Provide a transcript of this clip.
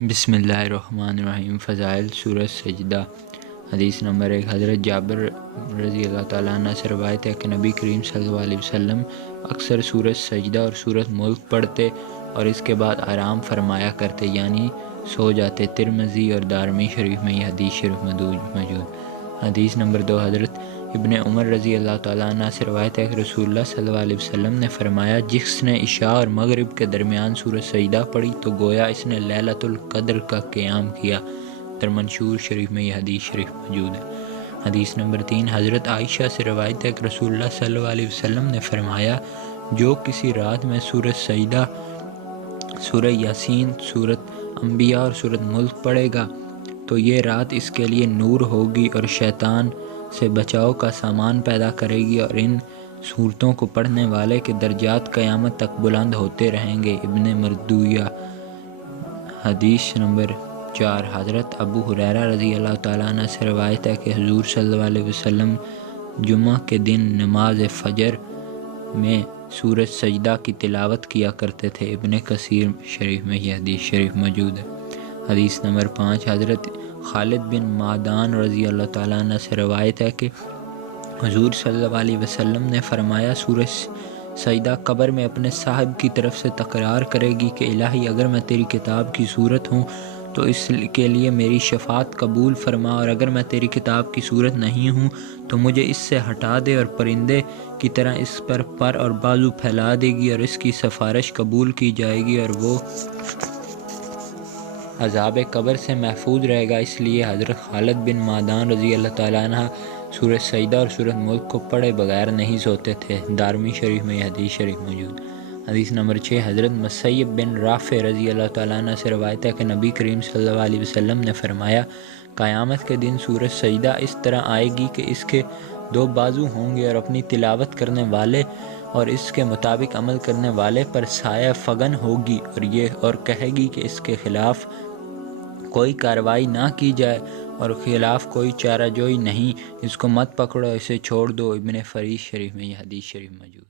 بسم اللہ الرحمن الرحیم۔ فضائل سورۃ سجدہ۔ حدیث نمبر 1، حضرت جابر رضی اللہ تعالیٰ عنہ سے روایت ہے کہ نبی کریم صلی اللہ علیہ وسلم اکثر سورۃ سجدہ اور سورۃ ملک پڑھتے اور اس کے بعد آرام فرمایا کرتے، یعنی سو جاتے۔ ترمذی اور دارمی شریف میں یہ حدیث شریف موجود۔ حدیث نمبر 2، حضرت ابن عمر رضی اللہ تعالیٰ عنہ سے روایت ہے کہ رسول اللہ صلی اللہ علیہ وسلم نے فرمایا، جس نے عشاء اور مغرب کے درمیان سورۃ سجدہ پڑھی تو گویا اس نے لیلۃ القدر کا قیام کیا۔ ترمنشور شریف میں یہ حدیث شریف موجود ہے۔ حدیث نمبر 3، حضرت عائشہ سے روایت ہے کہ رسول اللہ صلی اللہ علیہ وسلم نے فرمایا، جو کسی رات میں سورۃ سجدہ، سورہ یاسین، سورۃ انبیاء اور سورۃ ملک پڑھے گا تو یہ رات اس کے لیے نور ہوگی اور شیطان سے بچاؤ کا سامان پیدا کرے گی، اور ان صورتوں کو پڑھنے والے کے درجات قیامت تک بلند ہوتے رہیں گے۔ ابن مردویہ۔ حدیث نمبر 4، حضرت ابو ہریرہ رضی اللہ تعالیٰ عنہ سے روایت ہے کہ حضور صلی اللہ علیہ وسلم جمعہ کے دن نماز فجر میں سورۃ سجدہ کی تلاوت کیا کرتے تھے۔ ابن کثیر شریف میں یہ حدیث شریف موجود ہے۔ حدیث نمبر 5، حضرت خالد بن معدان رضی اللہ تعالیٰ عنہ سے روایت ہے کہ حضور صلی اللہ علیہ وسلم نے فرمایا، سورۃ سجدہ قبر میں اپنے صاحب کی طرف سے تقرار کرے گی کہ الہی، اگر میں تیری کتاب کی صورت ہوں تو اس کے لیے میری شفاعت قبول فرما، اور اگر میں تیری کتاب کی صورت نہیں ہوں تو مجھے اس سے ہٹا دے، اور پرندے کی طرح اس پر اور بازو پھیلا دے گی اور اس کی سفارش قبول کی جائے گی اور وہ عذاب قبر سے محفوظ رہے گا۔ اس لیے حضرت خالد بن معدان رضی اللہ تعالیٰ عنہ سورۃ سجدہ اور سورۃ ملک کو پڑھے بغیر نہیں سوتے تھے۔ دارمی شریف میں یہ حدیث شریف موجود۔ حدیث نمبر 6، حضرت مسیب بن رافع رضی اللہ تعالیٰ عنہ سے روایت ہے کہ نبی کریم صلی اللہ علیہ وسلم نے فرمایا، قیامت کے دن سورۃ سجدہ اس طرح آئے گی کہ اس کے 2 بازو ہوں گے، اور اپنی تلاوت کرنے والے اور اس کے مطابق عمل کرنے والے پر سایہ فگن ہوگی، اور کہے گی کہ اس کے خلاف کوئی کارروائی نہ کی جائے اور خلاف کوئی چارہ جوئی نہیں، اس کو مت پکڑو، اسے چھوڑ دو۔ ابن فریس شریف میں یہ حدیث شریف موجود۔